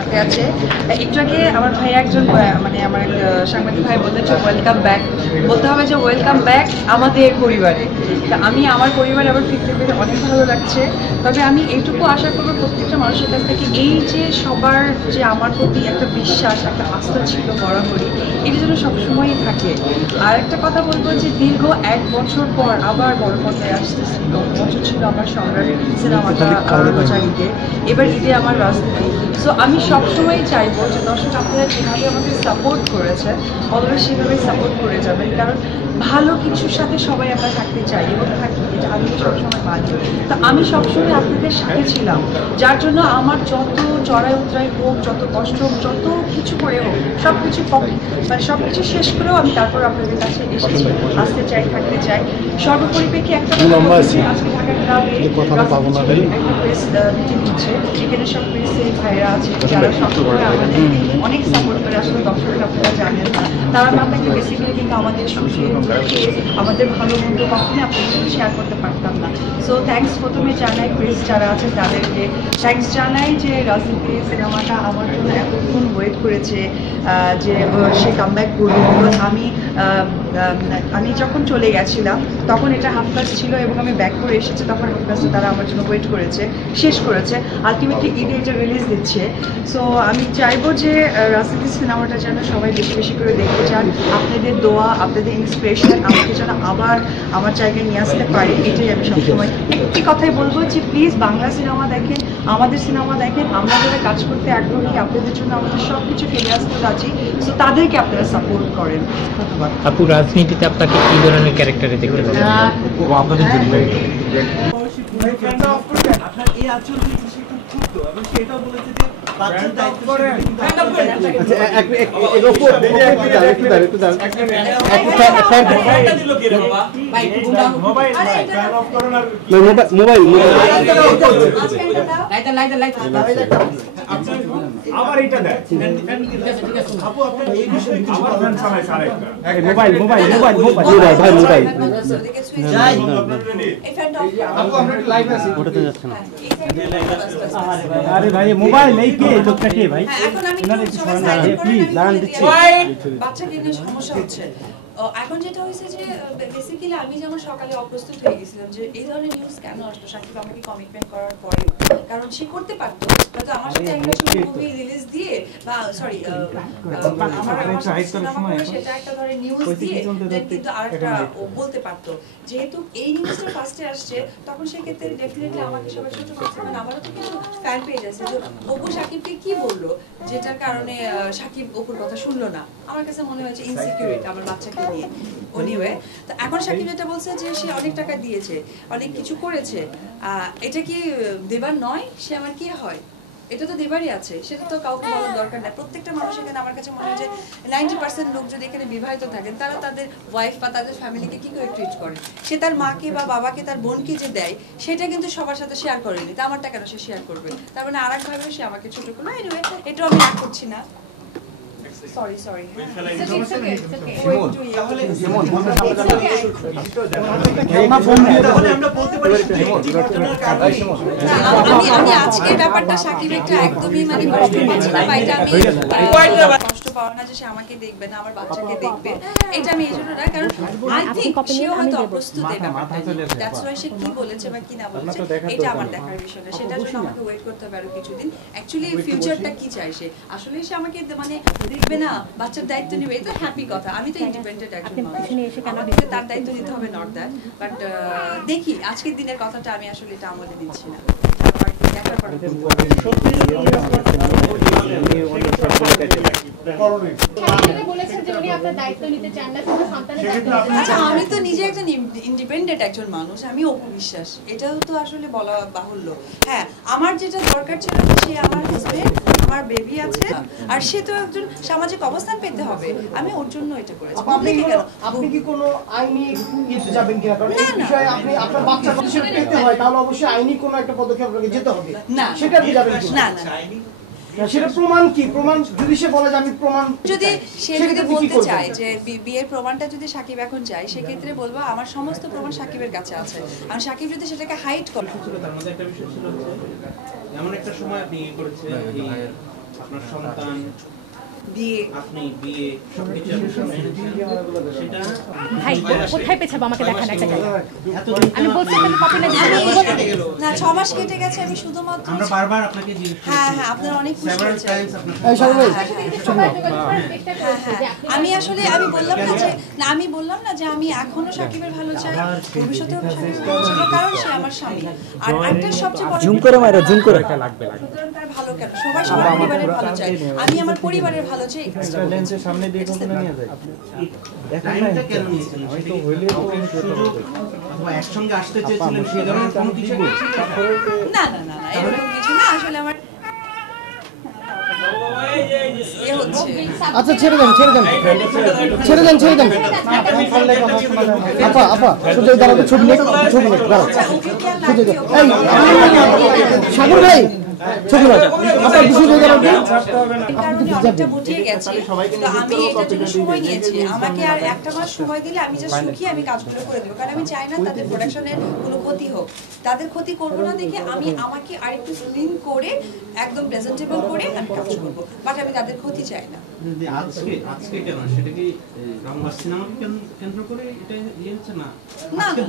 সাথে আছে। একটু আগে আমার ভাই একজন মানে আমার এক, সাংবাদিক ভাই বললেন যে ওয়েলকাম ব্যাক বলতে হবে যে ওয়েলকাম ব্যাক আমাদের পরিবারে। তা আমি আমার পরিবারে আবার ফিরতে পেরে অনেক ভালো লাগছে। তবে আমি এইটুকু আশা করব প্রত্যেকটা মানুষের কাছ থেকে এই যে সবার যে আমার প্রতি একটা বিশ্বাস একটা আস্থা ছিল বরাবরই এটা যেন সবসময়ই থাকে। আর একটা কথা বলব যে দীর্ঘ এক বছর পর আবার বড় পর্দায় আসতেছি বছর ছিল আমার সম্রাট সিনেমাটা এবার ঈদে আমার রাজনীতি সো আমি সবসময় চাইব যে দর্শক আপনারা যেভাবে আমাকে সাপোর্ট করেছে অলওয়েজ সেভাবে সাপোর্ট করে যাবেন কারণ ভালো কিছুর সাথে সবাই আমরা থাকতে চাই এবং থাকি এটা আমি সবসময় মানি তো আমি সবসময় আপনাদের সাথে ছিলাম যার জন্য আমার যত চড়াই উতরাই হোক যত কষ্ট হোক যত কিছু করে হোক সব কিছু মানে সব কিছু শেষ করেও আমি তারপর আপনাদের কাছে এসেছি আসতে চাই থাকতে চাই সর্বোপরিপ্রেক্ষে একটা। আজকে ঢাকা ক্লাবে। একটা প্রেস মিটিং হচ্ছে এখানে সব প্রেসের ভাইরা আছে যারা সবসময় আমাদের অনেক সাপোর্ট করে আসলে দর্শকরা আপনারা জানেন না। তারা আপনাকে বেসিক্যালি কিন্তু আমাদের দুঃখে আমাদের ভালো মন্দ কখনই আপনাদের সাথে শেয়ার করতে পারতাম না। সো থ্যাঙ্কস প্রথমে জানাই প্রেস যারা আছে তাদেরকে। থ্যাঙ্কস জানাই যে রাজনীতি সিনেমাটা আমার জন্য এতক্ষণ ওয়েট করেছে যে সে কামব্যাক করবে। আমি আমি যখন চলে গেছিলাম তখন এটা হাফ কাজ ছিল এবং আমি ব্যাক করে এসেছি তখন হাফ কাজটা তারা আমার জন্য ওয়েট করেছে শেষ করেছে। আলটিমেটলি ঈদে এটা রিলিজ দিচ্ছে। সো আমি চাইব যে রাজনীতি সিনেমাটা যেন সবাই বেশি বেশি করে দেখতে চান। আপনাদের দোয়া আপনাদের ইন্সপিরেশন আমাকে যেন আবার আমার জায়গায় নিয়ে আসতে পারে এটাই আমি সবসময় একটি কথাই বলব যে প্লিজ বাংলা সিনেমা দেখেন আমাদের সিনেমা দেখেন আমরা যারা কাজ করতে আগ্রহী আপনাদের জন্য আমাদের সব কিছু ফেলে আসতে আছি সো তাদেরকে আপনারা সাপোর্ট করেন। ধন্যবাদ আপু রাজনীতিতে আপনাকে কি ধরনের ক্যারেক্টারে দেখতে পাবেন? আপনাদের জন্য আপনার এই আচরণ কিন্তু সে খুব ক্ষুব্ধ এবং সেটাও বলেছে যে বাচ্চার দায়িত্ব সেটা দায়িত্ব। আচ্ছা এক এক এক একটু দাঁড়ান একটু দাঁড়ান একটু দাঁড়ান। একটু মোবাইল মোবাইল আবার এটা দেয় আরেকটা মোবাইল মোবাইল মোবাইল মোবাইল ভাই মোবাইল আছি। ওটাতে যাচ্ছে না। আরে ভাই মোবাইল এই কে লোকটা কে ভাই হ্যাঁ, এখন আমি please, দাঁড়ান দিচ্ছি। দিই। বাচ্চাকে নিয়ে সমস্যা হচ্ছে এখন যেটা হয়েছে যে বেসিক্যালি আমি যেমন সকালে অপ্রস্তুত হয়ে গেছিলাম যে এই ধরনের নিউজ কেন আসলো? সাকিব আমাকে কমিটমেন্ট করার পরেও। কারণ সে করতে পারতো হয়তো আমার সাথে একটা ছোট মুভি রিলিজ দিয়ে বা সরি আমার সেটা একটা ধরে নিউজ দিয়ে কিন্তু আরেকটা ও বলতে পারতো। যেহেতু এই নিউজটা ফার্স্টে আসছে তখন সেক্ষেত্রে ডেফিনেটলি আমাকে সবাই ছোট করছে কারণ আমারও তো কিছু ফ্যান পেজ আছে যে অপু সাকিবকে কি বলল? যেটার কারণে সাকিব অপুর কথা শুনলো না। আমার কাছে মনে হয়েছে ইনসিকিউরিটি আমার বাচ্চাকে নিয়ে অনিওয়ে। তো এখন সাকিব যেটা বলছে যে সে অনেক টাকা দিয়েছে অনেক কিছু করেছে। এটা কি দেবার নয়? সে আমার কি হয়? এটা তো দেবারই আছে সেটা তো কাউকে বলার দরকার নাই। প্রত্যেকটা মানুষ এখানে আমার কাছে মনে হয় যে নাইনটি পার্সেন্ট লোক যদি এখানে বিবাহিত থাকেন তারা তাদের ওয়াইফ বা তাদের ফ্যামিলিকে কি করে ট্রিট করে? সে তার মাকে বা বাবাকে তার বোনকে যে দেয় সেটা কিন্তু সবার সাথে শেয়ার করেনি। তা আমারটা কেন সে শেয়ার করবে। তার মানে আর একভাবে সে আমাকে ছোট করল। এটাও আমি করছি না। সরি সরি তাহলে আমরা বলতে পারি যে একটি ঘটনার কারণে আমি আমি আজকের ব্যাপারটা সাকিব একটা একদমই মানে বুঝতে পারছি না এটা আমি না যে সে আমাকে দেখবে না আমার বাচ্চাকে দেখবে। এটা আমি এই জন্য না কারণ আই থিঙ্ক সেও হয়তো অপ্রস্তুত এই ব্যাপারটা দ্যাটস ওয়াই সে কি বলেছে বা কি না বলেছে এটা আমার দেখার বিষয় না। সেটার জন্য আমাকে ওয়েট করতে হবে আরও কিছুদিন। অ্যাকচুয়ালি ফিউচারটা কি চাই সে? আসলে সে আমাকে মানে দেখবে না বাচ্চার দায়িত্ব নেবে। এটা হ্যাপি কথা। আমি তো ইন্ডিপেন্ডেন্ট একজন মানুষ। আমাকে তার দায়িত্ব নিতে হবে নট দ্যাট বাট দেখি আজকের দিনের কথাটা আমি আসলে এটা আমলে নিচ্ছি না। দেখার পর সাকিবে বলেছেন যে উনি আপনার দায়িত্ব নিতে চান না শুধু সন্তানের দায়িত্ব নিতে চান। আচ্ছা আমি তো নিজে একজন ইন্ডিপেন্ডেন্ট একজন মানুষ আমি অপু বিশ্বাস এটাও তো আসলে বলা বাহুল্য। হ্যাঁ আমার যেটা দরকার ছিল সে আমার হাজবেন্ড আমার বেবি আছে আর সে তো একজন সামাজিক অবস্থান পেতে হবে। আমি ওর জন্য এটা করেছি। আপনি কি কেন? আপনি কি কোনো আইনি ইয়েতে যাবেন কিনা? কারণ এই। বিষয়ে আপনি আপনার বাচ্চা পেতে হয় তাহলে অবশ্যই আইনি কোনো একটা পদক্ষেপ আপনাকে যেতে হবে। না। সেটা আপনি যাবেন না না। না, সেটা প্রমাণ কি প্রমাণ যদি সে বলে যে আমি প্রমাণ যদি সে যদি বলতে? চায় যে বিয়ের প্রমাণটা যদি সাকিব এখন চায় সেক্ষেত্রে বলব আমার সমস্ত প্রমাণ সাকিবের কাছে আছে আর সাকিব যদি সেটাকে হাইড করে তার মধ্যে একটা বিষয় ছিল এমন একটা সময় আপনি ইয়ে আপনার সন্তান বিয়ে। আপনি বিয়ে সবকিছু আপনি সামনে এনেছেন, সেটা ভাই কোথায় পেছাবো আমাকে দেখান একটা জায়গা? আমি বলছি আপনি- আপনি কপি না না ছ মাস কেটে গেছে। আমি শুধুমাত্র আমরা বারবার আপনাকে জিজ্ঞেস হ্যাঁ হ্যাঁ আপনারা অনেক খুশি হয়েছে এই ভাই। চেষ্টা হ্যাঁ, হ্যাঁ। আমি আসলে আমি বললাম না যে না আমি বললাম না যে আমি এখনও সাকিবের ভালো চাই ভবিষ্যতে আমি সাকিবের ভালো চাই কারণ সে আমার স্বামী। আর একটা সবচেয়ে বড় জুম করে মারো জুম করে। লাগবে সুতরাং তার ভালো কেন? সবাই সবার পরিবারের ভালো চাই আমি আমার পরিবারের ভালো চাই লেন্সের সামনে দিয়ে কখনো নিয়ে যায় টাইমটা কেন নিয়েছেন সেটা কি সুযোগ অথবা একসঙ্গে আসতে চেয়েছিলেন সেই ধরনের কোনো কিছু না না না না এরকম কিছু না। আসলে আমার আচ্ছা ছেড়ে দেন ছেড়ে দেন। ছেড়ে দেন ছেড়ে দেন। আপা আপা সুজয় দাঁড়াতে ছবি নেই ছবি নেই দাঁড়াও। আচ্ছা, সুজয় লাগবে? এই সাগর ভাই! একটা সময় দিলে আমি সুখী আমি কাজগুলো করে দেবো কারণ আমি চাই না তাদের কোনো ক্ষতি হোক তাদের ক্ষতি করব না দেখে আমি আমাকে আরেকটু করে একদম করে কাজ করব বাট আমি তাদের ক্ষতি চাই না। আজকে আজকে কেন সেটা কি রংবাস সিনেমাকে কেন্দ্র করে এটা ইয়ে হচ্ছে না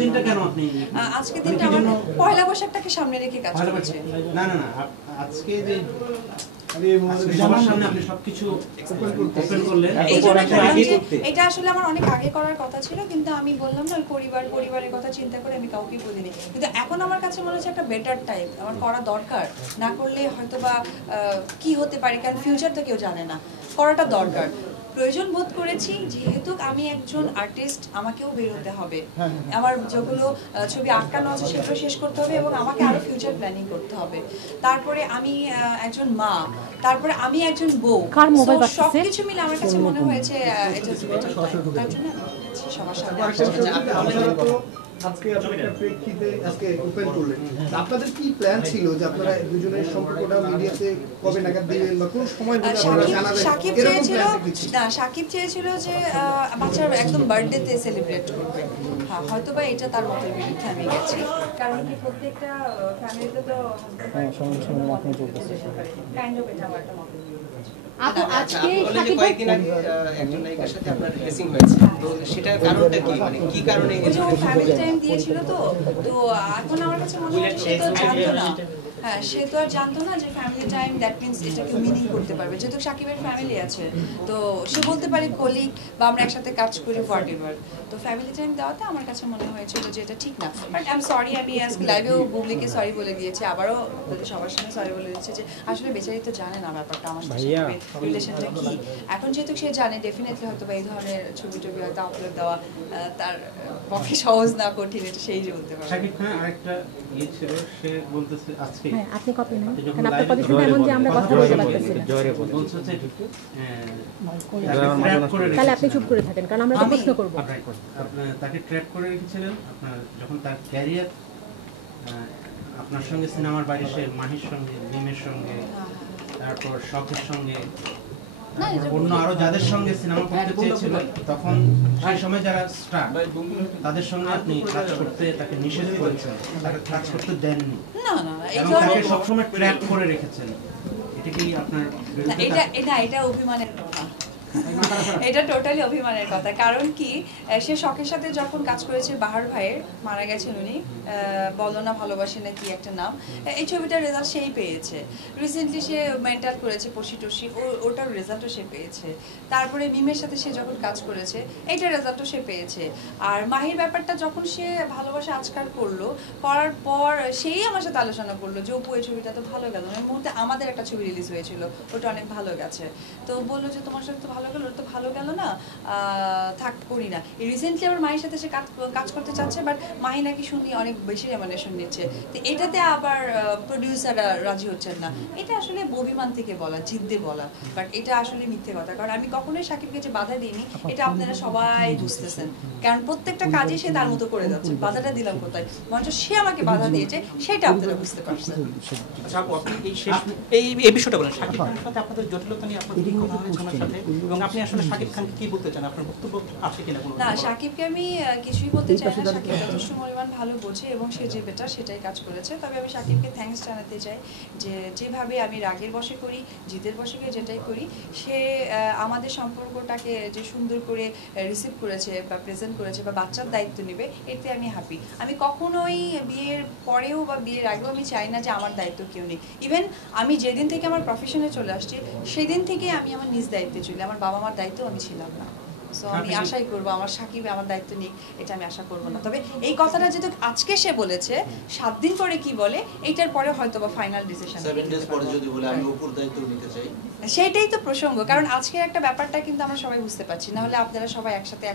দিনটা কেন আপনি আজকে দিনটা কি পয়লা বৈশাখটাকে সামনে রেখে কাজ করছে করছে। না না না আজকে যে জন্য এটা আসলে আমার অনেক আগে করার কথা ছিল কিন্তু আমি বললাম না পরিবার পরিবারের কথা চিন্তা করে আমি কাউকে বলিনি। কিন্তু এখন আমার কাছে মনে হচ্ছে একটা বেটার টাইম আমার করা দরকার। না করলে হয়তো বা আহ, কি হতে পারে? কারণ ফিউচার তো কেউ জানে না। করাটা দরকার। প্রয়োজন বোধ করেছি যেহেতু আমি একজন আর্টিস্ট আমাকেও বেরোতে হবে। আমার যেগুলো ছবি আটকানো আছে সেগুলো শেষ করতে হবে এবং আমাকে আরও ফিউচার প্ল্যানিং করতে হবে। তারপরে আমি আহ, একজন মা তারপরে আমি একজন বউ। সব কিছু সবকিছু মিলে আমার কাছে মনে হয়েছে সবার সামনে তো আজকে আপনারা প্রেক্ষিতে আজকে ওপেন করলেন। আপনাদের কি প্ল্যান ছিল যে আপনারা দুজনের সম্পর্কটা মিডিয়াতে কবে নাগাদ দিবেন বা কোন সময় আপনারা সাকিব চেয়েছিল? না সাকিব চেয়েছিল যে বাচ্চার একদম বার্থডেতে সেলিব্রেট করবে। হ্যাঁ হয়তো বা এটা তার মতের বিরুদ্ধে আমি গেছি। কারণ কি প্রত্যেকটা ফ্যামিলিতে তো কাইন্ড অফ এটা আমার ছিল। আপু আজকে কয়েকদিন আগে আহ, একজন নায়িকার সাথে আপনার ড্রেসিং হয়েছে। তো সেটার কারণটা কি? মানে কি কারণে যে ফ্যামিলি টাইম দিয়েছিল তো তো এখন আমার কাছে মনে তো জানতো না। হ্যাঁ সে তো আর জানতো না যে ফ্যামিলি টাইম দ্যাট মিনস এটাকে মিনিং করতে পারবে। যেহেতু সাকিবের ফ্যামিলি আছে তো সে বলতে পারে কলিগ বা আমরা একসাথে কাজ করি হোয়াট এভার তো ফ্যামিলি টাইম দেওয়াতে আমার কাছে মনে হয়েছিল যে এটা ঠিক না। বাট আই এম সরি আমি আজকে লাইভেও বুবলিকে সরি বলে দিয়েছি আবারও সবার সামনে সরি বলে দিয়েছি যে আসলে বেচারি তো জানে না ব্যাপারটা আমার সাথে রিলেশনটা কি। এখন যেহেতু সে জানে ডেফিনেটলি হয়তো বা এই ধরনের ছবি টবি হয়তো আপলোড দেওয়া তার পক্ষে সহজ না কঠিন এটা সেই যে বলতে পারবে। শাকিব খান আরেকটা ইয়ে ছিল সে বলতেছে আজকে হ্যাঁ আপনি কপি না কারণ আপনার কথা শুনে এমন যে আমরা কথা বলতে পারতেছি না। বলছে যে ট্র্যাপ করে তাহলে আপনি চুপ করে থাকেন কারণ আমরা তো প্রশ্ন করব। তাকে ট্র্যাপ করে রেখেছিলেন আপনার যখন তার ক্যারিয়ার আপনার সঙ্গে সিনেমার বাড়ি সে মাহির সঙ্গে মিমের সঙ্গে তারপর শখের সঙ্গে অন্য আরও যাদের সঙ্গে সিনেমা করতে চেয়েছিল তখন সেই সময় যারা স্টার তাদের সঙ্গে আপনি কাজ করতে তাকে নিষেধ করেছেন। তাকে কাজ করতে দেননি। না না না এই এবং তাকে সবসময় ট্র্যাক করে রেখেছেন। এটা কি আপনার এটা এটা এটা অভিমানের কথা। এটা টোটালি অভিমানের কথা। কারণ কি সে শখের সাথে যখন কাজ করেছে, বাহার ভাইয়ের, মারা গেছেন উনি। বলো না ভালোবাসে না কি একটা নাম। এই ছবিটার রেজাল্ট সেই পেয়েছে। রিসেন্টলি সে মেন্টাল করেছে, পশি টসি, ও- ওটার রেজাল্টও সে পেয়েছে। তারপরে মিমের সাথে সে যখন কাজ করেছে, এইটার রেজাল্টও সে পেয়েছে। আর মাহির ব্যাপারটা যখন সে ভালোবাসা আজকাল করল, করার পর সেই আমার সাথে আলোচনা করল যে, অপু, এই ছবিটা তো ভালো গেল। মুহূর্তে আমাদের একটা ছবি রিলিজ হয়েছিল। ওটা অনেক ভালো গেছে। তো বলল যে, তোমার সাথে তো ভালো গেল ওটা তো ভালো গেল না থাক করি না। রিসেন্টলি আবার মায়ের সাথে সে কাজ করতে চাচ্ছে বাট মাহি নাকি শুনি অনেক বেশি রেমানেশন নিচ্ছে। তো এটাতে আবার প্রডিউসাররা রাজি হচ্ছেন না। এটা আসলে অভিমান থেকে বলা জিদ্দে বলা বাট এটা আসলে মিথ্যে কথা। কারণ আমি কখনোই সাকিবকে যে বাধা দিইনি এটা আপনারা সবাই বুঝতেছেন। কারণ প্রত্যেকটা কাজে সে তার মতো করে যাচ্ছে বাধাটা দিলাম কোথায়? মঞ্চ সে আমাকে বাধা দিয়েছে সেটা আপনারা বুঝতে পারছেন। আচ্ছা, এই শেষ এই এই বিষয়টা বলেন শাকিব খানের সাথে আপনাদের জটিলতা নিয়ে আপনাদের কি কথা হয়েছে সাথে? এবং আপনি আসলে শাকিব খানকে কি বলতে চান? আপনার বক্তব্য আছে কিনা কোনো? না সাকিবকে আমি কিছুই বলতে চাই না। সাকিব যথেষ্ট পরিমাণ ভালো বোঝে এবং সে যে বেটার সেটাই কাজ করেছে। তবে আমি থ্যাঙ্কস জানাতে চাই যে যেভাবে আমি রাগের বসে করি জিতের বসে করি যেটাই করি সে আমাদের সম্পর্কটাকে যে সুন্দর করে রিসিভ করেছে বা প্রেজেন্ট করেছে বা বাচ্চার দায়িত্ব নেবে এতে আমি হ্যাপি আমি কখনোই বিয়ের পরেও বা বিয়ের আগেও আমি চাই না যে আমার দায়িত্ব কেউ নেই। ইভেন আমি যেদিন থেকে আমার প্রফেশনে চলে আসছি সেদিন থেকে আমি আমার নিজ দায়িত্বে চলি। আমার বাবা মার দায়িত্ব আমি ছিলাম না। সো আমি আশাই করব আমার সাকিব আমার দায়িত্ব নিক এটা আমি আশা করব না। তবে এই কথাটা যেহেতু আজকে সে বলেছে সাত দিন পরে কি বলে এইটার পরে হয়তো বা ফাইনাল ডিসিশন সেভেন ডেজ পরে যদি বলে আমি উপর দায়িত্ব নিতে চাই। সেটাই তো প্রসঙ্গ কারণ আজকের একটা ব্যাপারটা কিন্তু আমরা সবাই বুঝতে পারছি না হলে আপনারা সবাই একসাথে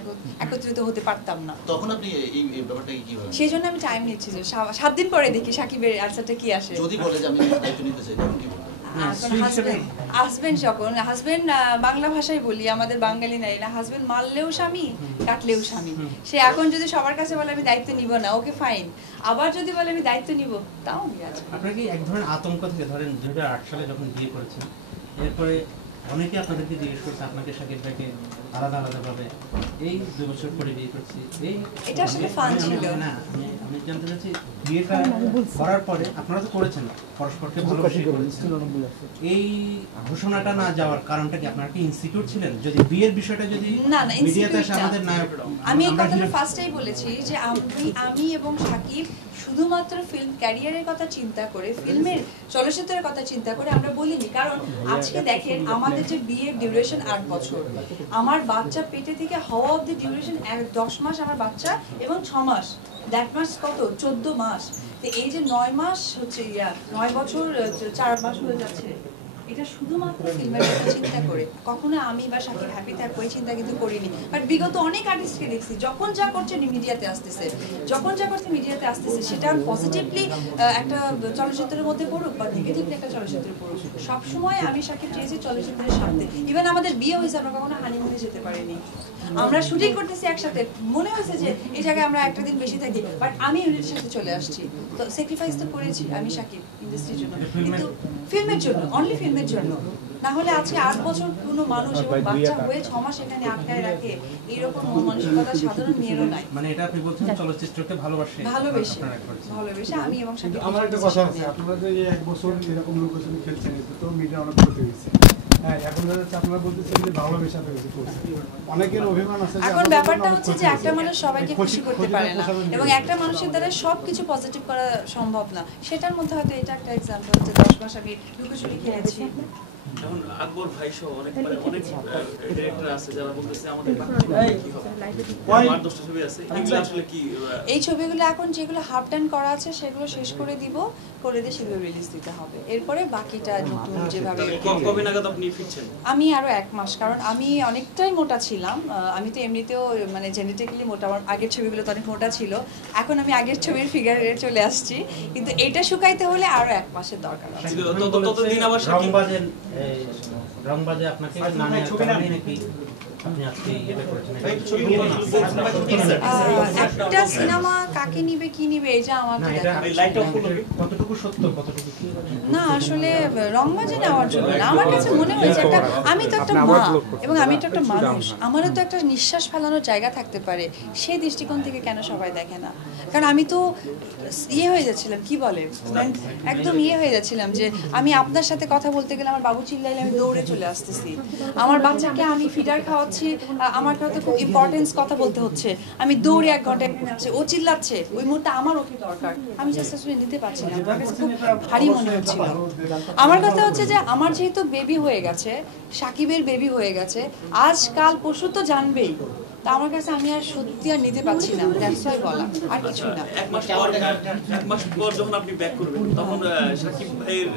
একত্রিত হতে পারতাম না। তখন আপনি এই ব্যাপারটাকে কি ভাবেন? সেই জন্য আমি টাইম নিচ্ছি যে সাত দিন পরে দেখি সাকিবের অ্যান্সারটা কি আসে। যদি বলে যে আমি দায়িত্ব নিতে চাই তখন কি হিসেবে- হাজবেন্ড যখন হাজবেন্ড বাংলা ভাষায় বলি আমাদের বাঙালি নাই না। হাজবেন্ড মারলেও স্বামী কাটলেও স্বামী। সে এখন যদি সবার কাছে বলে আমি দায়িত্ব নিব না ওকে ফাইন আবার যদি বলে আমি দায়িত্ব নিব তাও আপনার কি এক ধরনের আতঙ্ক থেকে ধরেন দুই হাজার আট সালে যখন বিয়ে করেছেন এরপরে অনেকে আপনাদেরকে জিজ্ঞেস করছে আপনাকে শাকিব ভাইকে আলাদা আলাদা ভাবে এই দুই বছর পরে বিয়ে করছি? এই এটা আসলে আমি- আমি- ছিল। না জানতে চাচ্ছি বিয়েটা করার পরে আপনারা তো করেছেন পরস্পরকে ভালোবাসি করেছেন। এই ঘোষণাটা না যাওয়ার কারণটা কি আপনারা কি ইনস্টিটিউট ছিলেন যদি বিয়ের বিষয়টা যদি না মিডিয়াতে না। আমাদের নায়ক আমি এই কথাটা ফার্স্টেই বলেছি যে আমি আমি এবং সাকিব শুধুমাত্র ফিল্ম ক্যারিয়ারের কথা চিন্তা করে ফিল্মের চলচ্চিত্রের কথা চিন্তা করে আমরা বলিনি। কারণ আজকে দেখেন আমাদের যে বিয়ের ডিউরেশন আট বছর। আমার বাচ্চা পেটে থেকে হওয়া অব দি ডিউরেশন এক, দশ মাস আমার বাচ্চা এবং ছ মাস। দ্যাট মাস কত? চোদ্দ মাস। তো এই যে নয় মাস হচ্ছে ইয়া, নয় বছর, চার মাস হয়ে যাচ্ছে। এটা শুধুমাত্র ফিল্মের কথা চিন্তা করে। কখনো আমি বা সাকিব হ্যাপি থাকব এই চিন্তা কিন্তু করিনি। বাট বিগত অনেক আর্টিস্টকে দেখছি যখন যা করছে মিডিয়াতে আসতেছে। যখন যা করছে মিডিয়াতে আসতেছে সেটা পজিটিভলি একটা চলচ্চিত্রের মধ্যে পড়ুক বা নেগেটিভলি একটা চলচ্চিত্রে পড়ুক। সবসময় আমি সাকিব চেয়েছি চলচ্চিত্রের সাথে ইভেন আমাদের বিয়ে হয়েছে আমরা কখনো হানিমুনে যেতে পারিনি। আমরা শুটিং করতেছি একসাথে। মনে হয়েছে যে এই জায়গায় আমরা একটা দিন বেশি থাকি বাট আমি ইউনিটের সাথে চলে আসছি। তো স্যাক্রিফাইস তো করেছি আমি সাকিব ইন্ডাস্ট্রির জন্য। কিন্তু ফিল্মের জন্য অনলি ফিল্মের জন্য। না হলে আজকে আট বছর কোনো মানুষ এবং বাচ্চা হয়ে ছ মাস এখানে আটকায় রাখে এইরকম মন মানসিকতা সাধারণ মেয়েরও নাই। মানে এটা আপনি বলছেন চলচ্চিত্রকে ভালোবাসে ভালোবেসে ভালোবেসে আমি এবং সাথে আমার একটা কথা আছে আপনারা যে এক বছর এরকম লোকেশনে খেলছেন তো মিডিয়া অনেক ক্ষতি হয়েছে। হ্যাঁ এখন দেখা যাচ্ছে আপনারা বলতেছেন যে ভালোবেসা হয়েছে করছে। অনেকের অভিমান আছে যে এখন ব্যাপারটা হচ্ছে যে একটা মানুষ সবাইকে খুশি করতে পারে না এবং একটা মানুষের দ্বারা সব কিছু পজিটিভ করা সম্ভব না। সেটার মধ্যে হয়তো এটা একটা এক্সাম্পল যে দশ মাস আমি লুকোচুরি খেলেছি। এখন আকবর ভাই সহ অনেক মানে অনেক ডিরেক্টর আছে যারা বলতেছে আমাদের কি হবে? আট দশটা ছবি আছে। এগুলো আসলে কি এই ছবিগুলো এখন যেগুলো হাফ টাইম করা আছে সেগুলো শেষ করে দিব করে দিয়ে সেগুলো রিলিজ দিতে হবে। এরপরে বাকিটা নতুন যেভাবে কবে নাগাদ আপনি ফিরছেন? আমি আরও এক মাস কারণ আমি অনেকটাই মোটা ছিলাম আহ, আমি তো এমনিতেও মানে জেনেটিক্যালি মোটা আমার আগের ছবিগুলো তো অনেক মোটা ছিল। এখন আমি আগের ছবির ফিগারে চলে আসছি। কিন্তু এটা শুকাইতে হলে আরও এক মাসের দরকার আছে। ততদিন আবার রংবাজে আপনাকে নামে নাকি আহ, একটা সিনেমা কাকে নিবে কি নিবে এটা আমার না তো এটা দেখার বিষয় না। কতটুকু সত্য কতটুকু না আসলে রংবাজি নেওয়ার জন্য না। আমার কাছে মনে হয়েছে একটা আমি তো একটা মা এবং আমি তো একটা মানুষ। আমারও তো একটা নিঃশ্বাস ফেলানোর জায়গা থাকতে পারে। সেই দৃষ্টিকোণ থেকে কেন সবাই দেখে না? কারণ আমি তো ইয়ে হয়ে যাচ্ছিলাম কি বলে? একদম ইয়ে হয়ে যাচ্ছিলাম যে আমি আপনার সাথে কথা বলতে গেলে আমার বাবু চিল্লাইলে আমি দৌড়ে চলে আসতেছি। আমার বাচ্চাকে আমি ফিডার খাওয়াচ্ছি আ- আমার কাছে খুব ইম্পর্টেন্স কথা বলতে হচ্ছে। আমি দৌড়ে এক ঘণ্টা আছে ও চিল্লাচ্ছে। ওই মুহূর্তে আমার ওকে দরকার? আমি জাস্ট আসলে নিতে পারছি না। খুব ভারী মনে হচ্ছিল। আমার কথা হচ্ছে যে, আমার যেহেতু বেবি হয়ে গেছে, সাকিবের বেবি হয়ে গেছে, আজকাল পরশু তো জানবেই। তা আমার কাছে আমি আর সত্যি আর নিতে পারছি না। দ্যাটস ওয়াই বলা। আর কিছুই না। এক মাস পর এক মাস পর যখন আপনি ব্যাক করবেন তখন সাকিব ভাইয়ের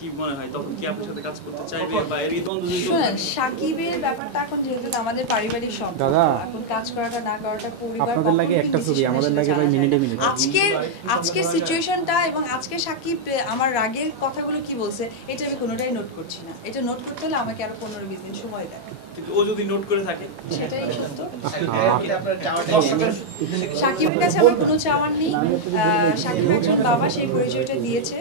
কি- মনে হয়? তখন কি আপনার সাথে কাজ করতে চাইবে বা এর দ্বন্দ্ব? সাকিবের ব্যাপারটা এখন যেহেতু আমাদের পারিবারিক সম্পর্ক দাদা, এখন কাজ করাটা না করাটা পরিবার আপনাদের লাগে একটা ছবি, আমাদের লাগে ভাই মিনিটে। আজকের আজকের সিচুয়েশনটা এবং আজকে সাকিব আমার রাগের কথাগুলো কি বলছে এটা আমি কোনোটাই নোট করছি না। এটা নোট করতে হলে আমাকে আরও পনেরো বিশ দিন সময় দেয়। ও যদি নোট করে থাকে? সেটাই সত্য? সাকিবের কাছে আমার কোনো চাওয়ার নেই। সাকিব একজন বাবা সেই পরিচয়টা দিয়েছে।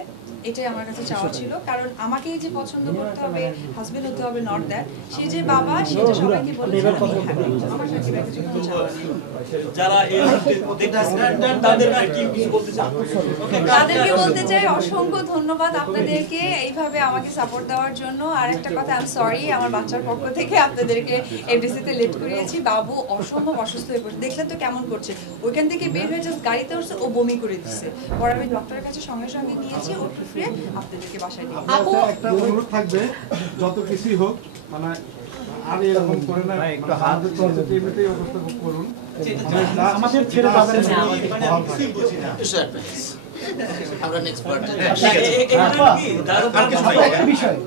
এটাই আমার কাছে চাওয়া ছিল। কারণ আমাকে যে পছন্দ করতে হবে হাজবেন্ড হতে হবে নট দ্যাট সে যে বাবা সবাইকে বলেছে। আমার সাকিবের কাছে কোনো চাওয়া যারা এই দেখতেছেন তাদেরকে কি কিছু বলতে চান তাদেরকে বলতে চাই অসংখ্য ধন্যবাদ আপনাদেরকে। এইভাবে আমাকে সাপোর্ট দেওয়ার জন্য। আর একটা কথা আই এম সরি আমার বাচ্চার পক্ষ থেকে আপনাদেরকে এফডিসিতে লেট করিয়েছি। বাবু অসম্ভব অসুস্থ হয়ে পড়ছে। দেখলে তো কেমন করছে। ওইখান থেকে বের হয়ে জাস্ট গাড়িতে উঠছে ও বমি করে দিচ্ছে। পরে আমি ডক্টরের কাছে সঙ্গে সঙ্গে নিয়েছি ও ফিরে আপনাদেরকে বাসায় নিয়ে। আপু একটা অনুরোধ থাকবে যত কিছুই হোক মানে আর এরকম করে না একটু হাত চলছে এমনিতেই করুন। আমাদের ছেড়ে যাবেন না। Just advice. আমরা নেক্সট পার্ট বিষয়।